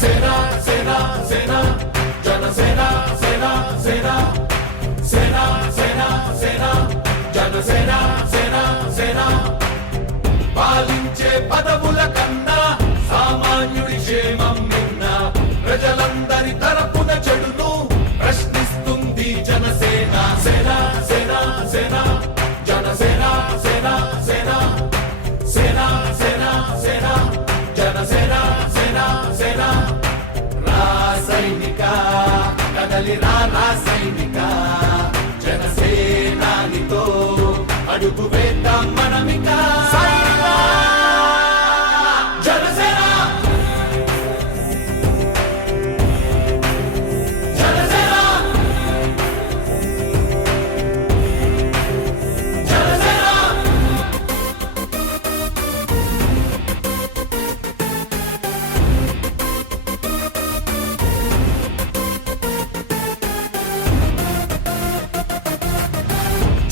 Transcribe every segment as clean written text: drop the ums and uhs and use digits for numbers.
సేన సేన సేన జనసేన సేన సేన సేన సేన సేన జనసేన సేన సేన పాలించే పదవుల కన్నా సామాన్యుడి క్షేమం నిన్న ప్రజలందరి తరపున చెడును ప్రశ్నిస్తుంది జనసేన సేన సేన సేన జనసేన సేన సేన సేన సేన సేన జనసేన సేన సేన రాసైనిక కదలి రాసైనిక జనసేనానితో అడుగు వేద్దాం మనమిక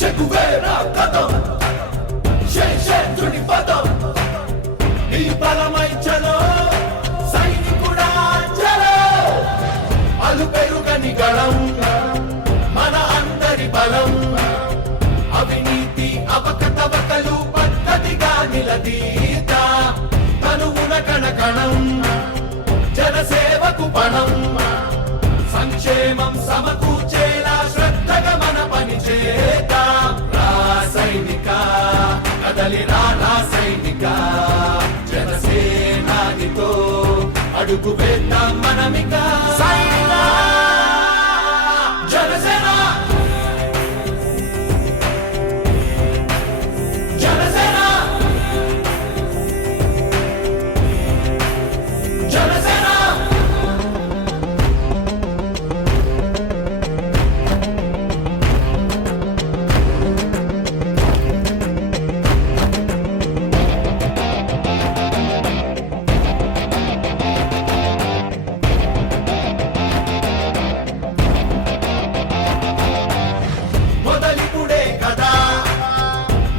చెగువేరా కదం శేషేంద్రుని పదం నీ బలమై చలో సైనికుడా చలో అలు పెరుగని గళం మన అందరి బలం అవినీతి అవకతవకలు పద్ధతిగా నిలదీత తనువున కణకణం జనసేవకు పణం సంక్షేమం సమకూర్చేలా శ్రద్ధగా మన పని చేద్దాం రాసైనిక కదలి రాసైనిక జనసేనానితో అడుగు వేద్దాం మనమిక జనసేన జనసేన జనసేన మొదలిపుడే కదా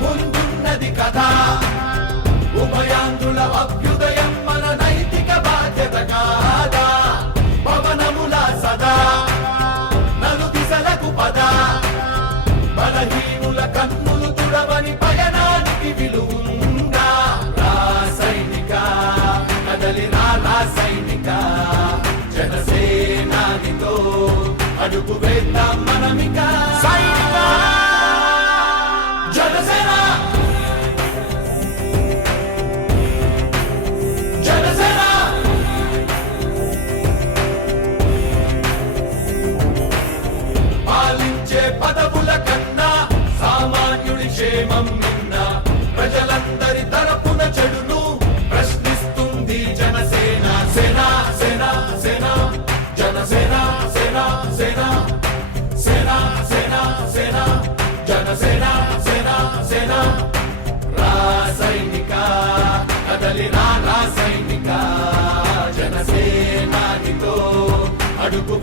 ముందున్నది కదా ఉభయాంధ్రుల అభ్యుదయం మన నైతిక బాధ్యత కాదా పవనముల సదా నలు దిశలకు పద బలహీనుల కన్నులు తుడవని పయనానికి విలువుందా రాసైనిక కదలి రాసైనిక జనసేనానితో అడుగు వేద్దాం మనమిక జనసేన జనసేన పాలించే పదవుల కన్నా సామాన్యుడి క్షేమం నిన్న ప్రజలందరి తరపున చెడును ప్రశ్నిస్తుంది జనసేన సేన సేన సేన జనసేన సేన సేన సేన సేన సేన జనసేన సేన సేన రాసైనిక కదలి రాసైనిక జనసేనానితో అడుగు